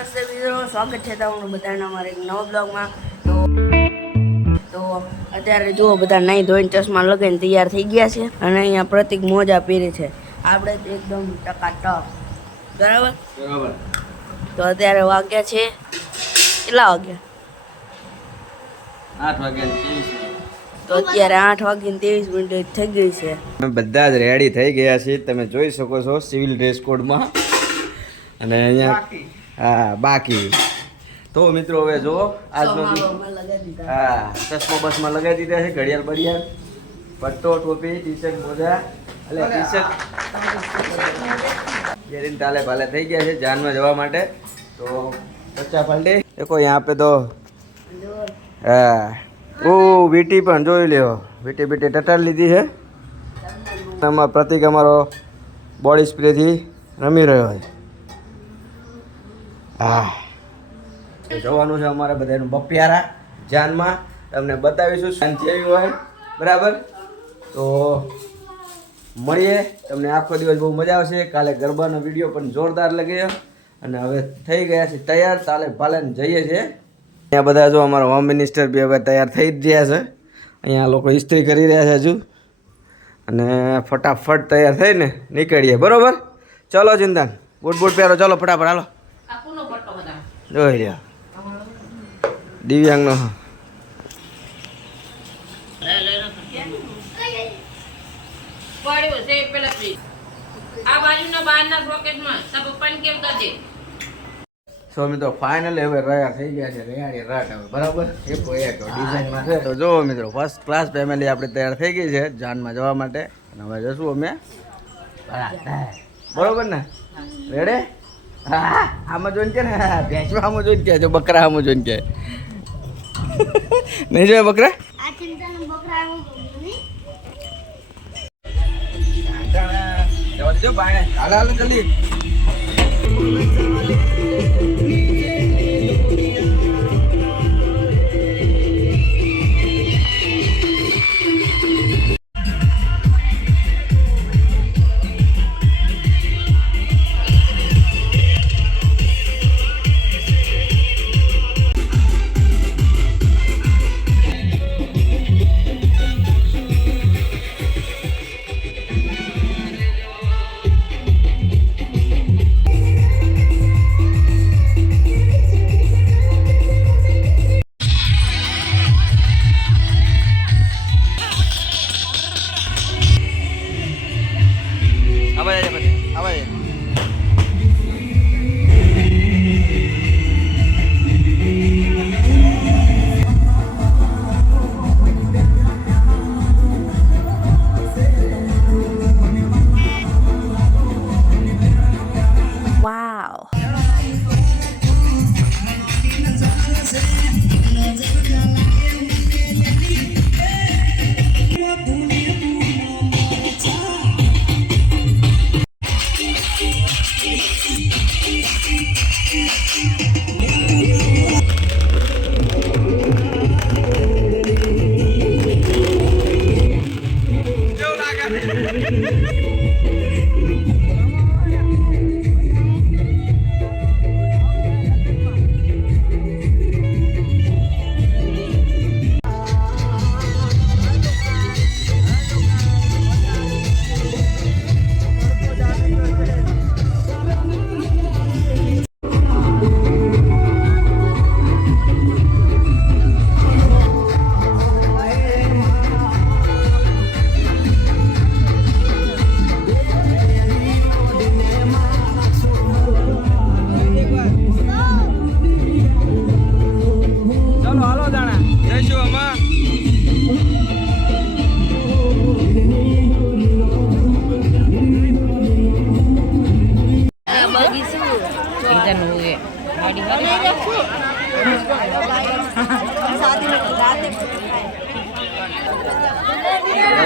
નમસ્તે મિત્રો સ્વાગત છે તમારું બધાના અમારા એક નવા બ્લોગમાં. તો તો અત્યારે જુઓ બધા નહીં ધોઈને ચશ્મા લગાવીને તૈયાર થઈ ગયા છે અને અહીંયા પ્રતિક મોજા પહેરે છે. આપણે તો એકદમ ટકાટક. બરાબર? બરાબર. તો અત્યારે વાગ્યા છે કેટલા વાગ્યા? આઠ વાગ્યા તો અત્યારે આઠ વાગીને ત્રેવીસ મિનિટ થઈ ગઈ છે. અમે બધા જ રેડી થઈ ગયા છીએ. તમે જોઈ શકો છો સિવિલ ડ્રેસ કોડમાં અને અહીંયા હા બાકી. તો મિત્રો હવે જુઓ આજનો. હા ચશ્મો બસમાં લગાવી દીધા છે ઘડિયાળ બડિયાળ પટ્ટો ટોપી ટી શર્ટ મોજા એટલે ટી શર્ટ પહેરીને તાલે ભાલે થઈ ગયા છે જાનમાં જવા માટે. તો બચ્ચા પાલટી. દેખો યહાં પે તો હા. ઓ વીટી પણ જોઈ લ્યો. વીટી બીટી ટટાર લીધી છે. આમાં પ્રતિક અમારો બોડી સ્પ્રેથી રમી રહ્યો છે. હા. જવાનું છે અમારે બધાનું બપિયારા જાનમાં. તમને બતાવીશું, શાંતિ આવી હોય. બરાબર? તો મળીએ. તમને આખો દિવસ બહુ મજા આવશે. કાલે ગરબાનો વીડિયો પણ જોરદાર લાગ્યો અને હવે થઈ ગયા છે તૈયાર. તાલે ભાલે જઈએ છીએ. ત્યાં બધા જો અમારા હોમ મિનિસ્ટર બી હવે તૈયાર થઈ જ રહ્યા છે. અહીંયા લોકો ઇસ્ત્રી કરી રહ્યા છે હજુ. અને ફટાફટ તૈયાર થઈને નીકળીએ. બરાબર? ચલો ચિંતન બૂટ બૂટ પહેરો ચલો, ફટાફટ, હાલો જોઈ લ્યો દિવ્યાંગનો હા પડ્યો છે પેલા થી આ બાજુના બહારના પોકેટમાં તાર પપ્પાને કેમ કરજે સો મિત્રો ફાઇનલ હવે રહ્યા થઈ ગયા છે રેહાડી રાટ હવે. બરાબર? એકો એક ડિઝાઇનમાં છે. તો જો મિત્રો ફર્સ્ટ ક્લાસ ફેમિલી આપણે તૈયાર થઈ ગઈ છે જાનમાં જવા માટે. અને હવે જશું અમે. બરોબર. ને? રેડે હા આમાં જોઈને કે ને? ભેંસમાં આમાં જોઈને કે જો બકરા આમાં જોઈને કે. નહીં જોયા બકરા? દેજો બાયણે. હાલ હાલ જલ્દી.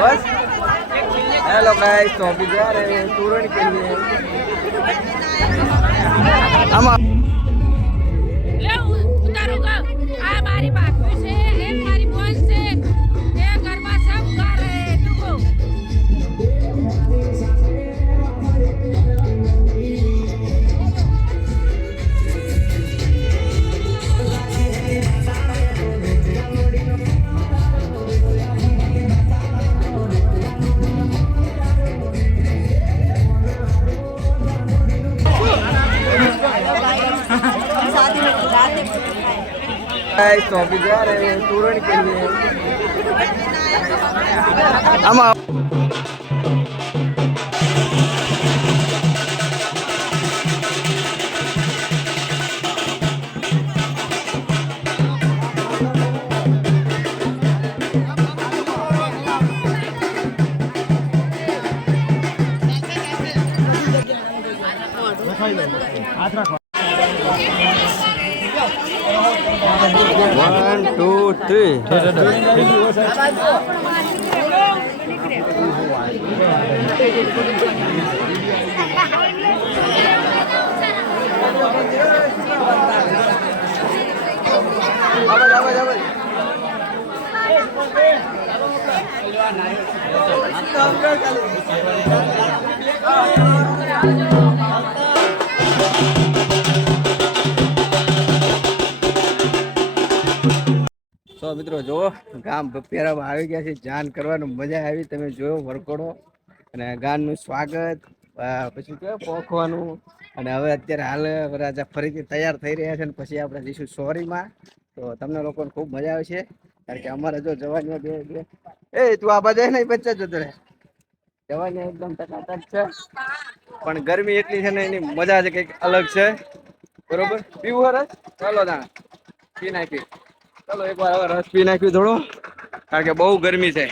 बस हेलो गाइस तो अभी जा रहे हैं टूरन के लिए हम गाइस तो अभी जा रहे हैं तोरण के लिए આમાં થ્રી આવાજ મિત્રો જો ગામ બપેરામાં આવી ગયા છે. જાન કરવાનું મજા આવી. તમે જોયો વરકોડો અને ગાનનું સ્વાગત. પછી કયો પોખવાનું? અને હવે અત્યારે હાલ રાજા ફરીથી તૈયાર થઈ રહ્યા છે અને પછી આપણે જઈશું સોરીમાં. તો તમને લોકોને ખૂબ મજા આવે છે. કારણ કે અમારે જો જવાની બે બે. એ, તું આ બધા નહીં બચ્ચા જતો રહે. જવાની એકદમ ટકાટક છે. પણ ગરમી એટલી છે ને, એની મજા છે કંઈક અલગ છે. બરોબર? પીવું હરસ ચાલો દાણા. પી નાખી. ચાલો એકવાર હવે રસ પી નાખ્યું થોડો કારણ કે બહુ ગરમી છે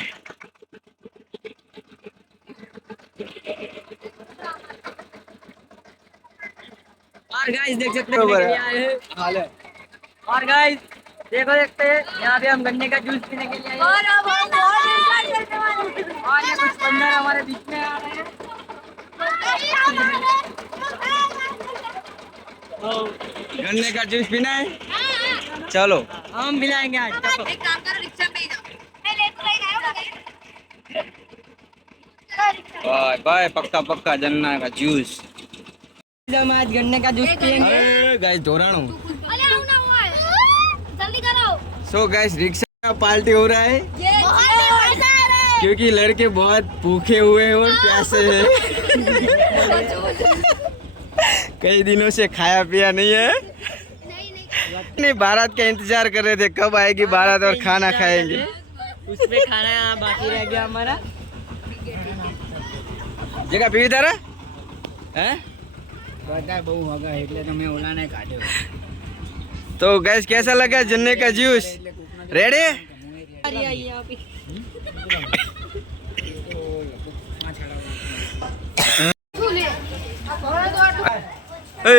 और गाइस देख सकते हैं बरोबर के है। लिए आए हैं હાલે और गाइस देखो देखते हैं यहाँ पे हम गन्ने का जूस पीने के लिए आए हैं और ये कुछ बंदर हमारे बीच में आ रहे हैं गन्ने का जूस पीना है चलो हम मिलाएँगे आज। चलो बाय बाय पक्का पक्का गन्ना का जूस हम आज गन्ने का जूस पियेंगे। गाइस धोराणू जल्दी करो। सो गाइस रिक्शा का पार्टी हो रहा है। क्योंकि लड़के बहुत भूखे हुए हैं और प्यासे हैं। कई दिनों से खाया पिया नहीं है। नहीं बारात का इंतजार कर रहे थे कब आएगी बारात और खाना खाएंगे उसमें खाना बाकी रह गया हमारा जगह पीवी तारा हैं બધા બહુ હગા એટલે તમે ઓલાને કાઢ્યો तो गैस कैसा लगा जन्ने का जूस रेडी એ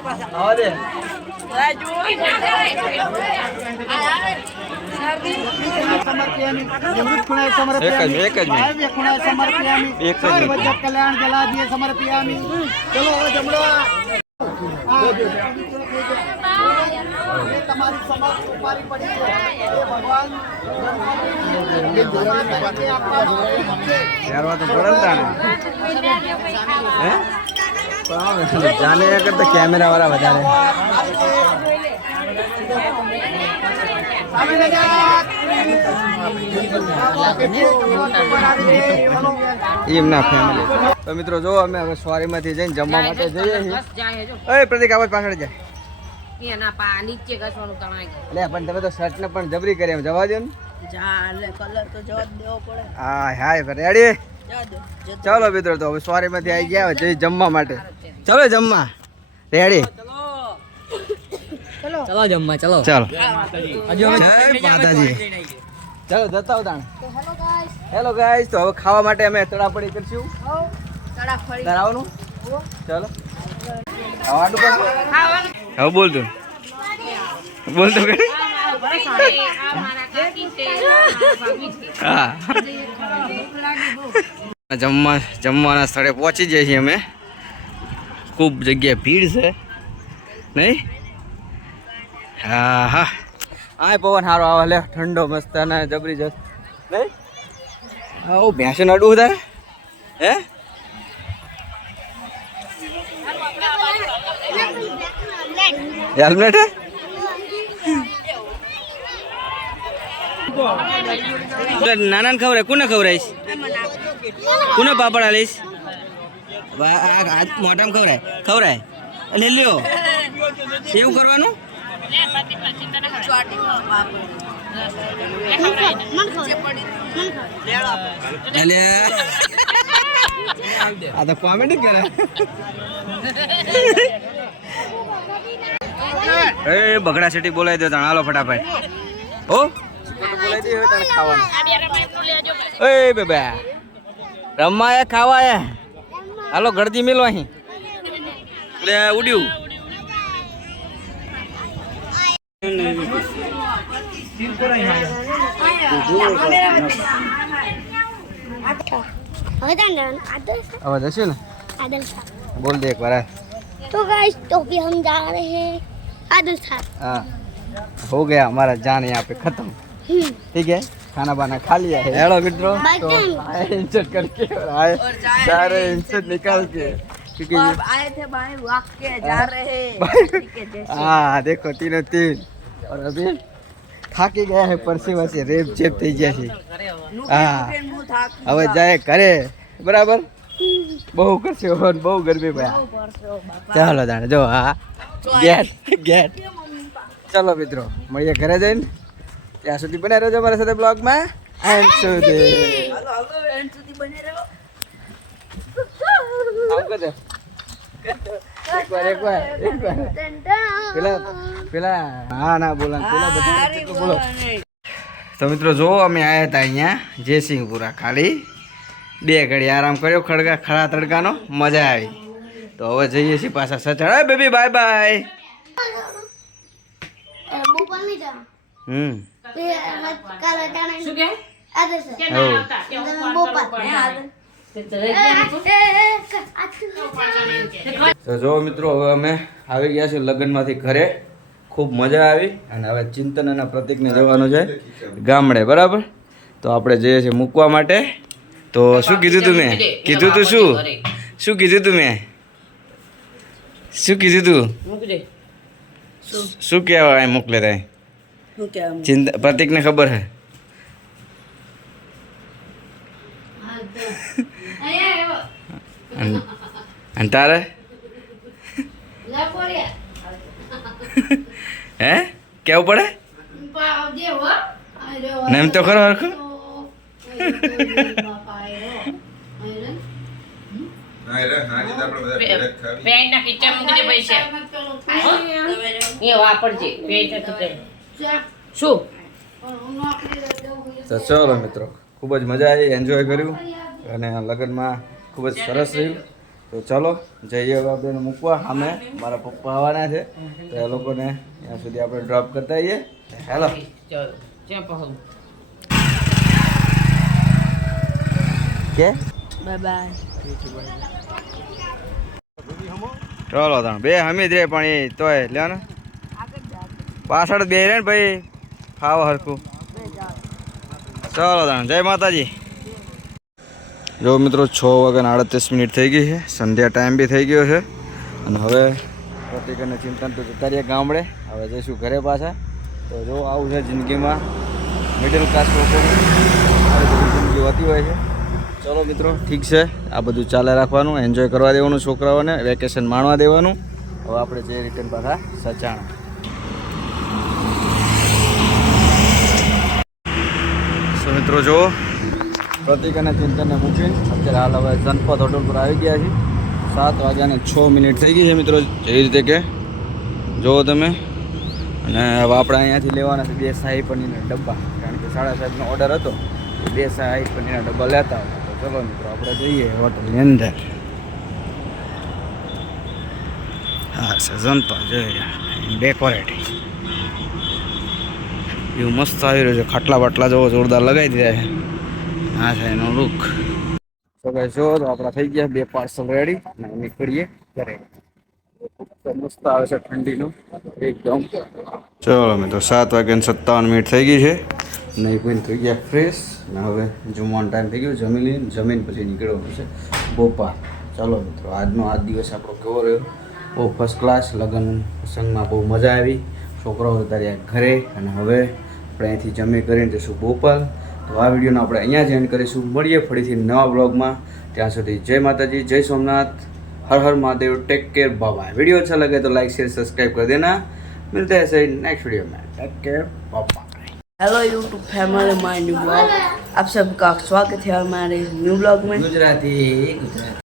તાર. આવા દે એક જ એક જ મિનિટ. એક જ મિનિટ. કલ્યાણ જલાદીએ સમર્પયામી ચલો હવે જમણો તમારી ઉપારી પડી છે. એ ભગવાન જાને કરતા કેમેરા વાળા વધારે. એમના ફેમિલી તો મિત્રો જો અમે હવે સવારીમાંથી જઈને જમવા માટે જઈએ છીએ. પ્રતિક આવાજ પાછળ જાય એના પા નીચે ઘસવાનું તણાઈ ગયું. પણ તમે તો શર્ટ ને પણ જબરી કરી એમ જવા દો ને. કલર તો જવા દેવો પડે. હા હાય રેડી ચાલો મિત્રો તો હવે સ્વારીમાંથી આવી ગયા જઈ જમવા માટે. ચલો જમવા. રેડી ચલો. જમવા ચલો. ચાલો. હજુ જય માતાજી. ચાલો જતા આવો તાણ. હેલો ગાઈસ તો હવે ખાવા માટે અમે તડાપડી કરશું. તડાપડી. કરાવવાનું ચલો. ખાવાનું પણ? હવે બોલ તું. બોલ તો. હા. જમવા, જમવાના સ્થળે પહોંચી જઈએ છીએ અમે. ખૂબ જગ્યાએ ભીડ છે. નહીં? હા હા. આ પવન સારો આવે ઠંડો મસ્ત અને જબરીજસ્ત. નહીં? હા હું ભેંસે અડવું તારે હે? હેલ્મેટ નાના ને ખવડાય કોને ખવડાવીશ કોને પાપડ આ આ ખવડાય ખવડાય લે લ્યો એવું કરવાનું આ તો કોમેડી કરે એ બગડા સિટી બોલાવી દો તાણ હાલો ફટાફટ ઓ બોલાવી દે હવે તાણે ખાવાનું એ બેબા રમવા આયા ખાવા આયા હાલો ગળદી મેલો અહીં એટલે ઉડ્યું હવે जान आदल અવાજ હશે ને आदल था બોલ દે એક વાર तो गाइस तो भी हम जा रहे हैं आदल था हाँ हो गया हमारा जान यहाँ पे खत्म हम्म ठीक है खाना बाना खा लिया है हेलो मित्रों Bye, तो Tim. आए इंसर्ट करके और आए और जा रहे जा रहे इंसर्ट निकाल के क्योंकि तो ये- अब आए थे बाहर भाग के जा रहे हैं ठीक है जैसे हाँ देखो तीनों तीन और अभी થાકી ગયા છે પરસેવા છે રેપ જેપ થઈ ગયા છે હા હું થાકી હવે જાય ઘરે બરાબર બહુ કરશે બહુ ગરમી ભાઈ ચાલો તાણે જો હા ગેટ ગેટ. ચાલો મિત્રો મળીએ ઘરે જઈને. ત્યાં સુધી બને રહેજો મારા સાથે બ્લોગમાં. એન્ડ સુધી. એન્ડ સુધી બને રહો. તો મિત્રો જો અમે આવ્યા હતા અહીંયા જયસિંહપુરા ખાલી. બે ઘડી આરામ કર્યો ખડકા ખરા તડકાનો મજા આવી. તો હવે જઈએ છીએ પાછા સચળ બેબી બાય બાય હમ. તો જો મિત્રો હવે અમે આવી ગયા છીએ લગ્નમાંથી ઘરે. ખૂબ મજા આવી અને હવે ચિંતન અને પ્રતિકને જવાનું છે ગામડે બરાબર? તો આપણે જઈએ છીએ મૂકવા માટે. તો શું કીધું તું મેં કીધું તું શું શું કીધું તું મેં શું કીધું તું શું કહેવાય મોકલે તાય ચિંતા પ્રતિકને ખબર હે અને- તારે હે કેવું પડે ને તો ખરો હરખું પેન્ટ ના કિચન મૂકજે પૈસા એ વાપરજે પેન્ટ ના કિચન શું તો. ચલો મિત્રો ખૂબ જ મજા આવી એન્જોય કર્યું. અને લગ્નમાં ખૂબ જ સરસ રહ્યું. તો ચલો જઈએ આપણે મૂકવા. અમે મારા પપ્પા આવવાના છે. તો એ લોકોને ત્યાં સુધી આપણે ડ્રોપ કરતા આવીએ. હેલો. કે? બાય બાય ચલો તાણ, બે હમી જ રે પણ એ તોય, લ્યો ને. પાછળ બે રે ને ભાઈ, ખાવ હરખું. ચલો તાણ, જય માતાજી. જો મિત્રો, છ વાગ્યાના આડત્રીસ મિનિટ થઈ ગઈ છે. સંધ્યા ટાઈમ બી થઈ ગયો છે. અને હવે પ્રતિક અને ચિંતન તો જતા રહીએ ગામડે. હવે જઈશું ઘરે પાછા. તો જો આવું છે જિંદગીમાં. મિડલ ક્લાસ લોકોની જિંદગી હોતી હોય છે. ચલો મિત્રો, ઠીક છે. આ બધું ચાલે રાખવાનું એન્જોય કરવા દેવાનું છોકરાઓને વેકેશન માણવા દેવાનું. હવે આપણે જઈએ રિટર્ન પાછા સચાણા. સો મિત્રો જો પ્રતિક અને ચિંતનને મૂકી અત્યારે હાલ હવે જનપદ હોટલ પર આવી ગયા છે સાત વાગ્યાને છ મિનિટ થઈ ગઈ છે મિત્રો જેવી રીતે કે જુઓ તમે. અને હવે આપણે અહીંયાથી લેવાના છે બે શાહી પનીરના ડબ્બા. કારણ કે સાડા સાહેબનો ઓર્ડર હતો. બે શાહી પનીરના ડબ્બા લેતા હતા. ચલો મિત્રો આપણે જઈએ હોટલની અંદર. હા છે પણ જોઈએ ડેકોરેટ એવું મસ્ત આવી રહ્યું છે. ખાટલા બાટલા જેવો જોરદાર લગાવી દીધા છે. હા છે એનો લુક તો કહે જો તો આપણા થઈ ગયા બે પાર્સલ રેડી અને નીકળીએ ઘરે. મસ્ત આવે છે ઠંડીનું. એકદમ. ચલો મિત્રો, સાત વાગ્યા સત્તાવન મિનિટ થઈ ગઈ છે. નહીં પણ થઈ ગયા ફ્રેશ અને હવે જમવાનો ટાઈમ થઈ ગયો. જમી લઈને જમીન પછી નીકળવાનું છે. બોપા ચાલો મિત્રો, આજનો આ દિવસ આપણો કેવો રહ્યો? બહુ ફર્સ્ટ ક્લાસ લગ્ન પ્રસંગમાં બહુ મજા આવી. છોકરાઓ તાર્યા ઘરે. અને હવે આપણે અહીંથી જમી કરીને જઈશું બોપાલ. તો આ વિડીયોને આપણે અહીંયા જ એન્ડ કરીશું. મળીએ ફરીથી નવા બ્લોગમાં ત્યાં સુધી જય માતાજી, જય Somnath. Har Har Mahadev take care bye video अच्छा लगे तो लाइक शेयर सब्सक्राइब कर देना मिलते हैं ऐसे नेक्स्ट वीडियो में take care bye hello YouTube family my new blog आप सबका स्वागत है हमारे न्यू ब्लॉग में गुजराती गुजराती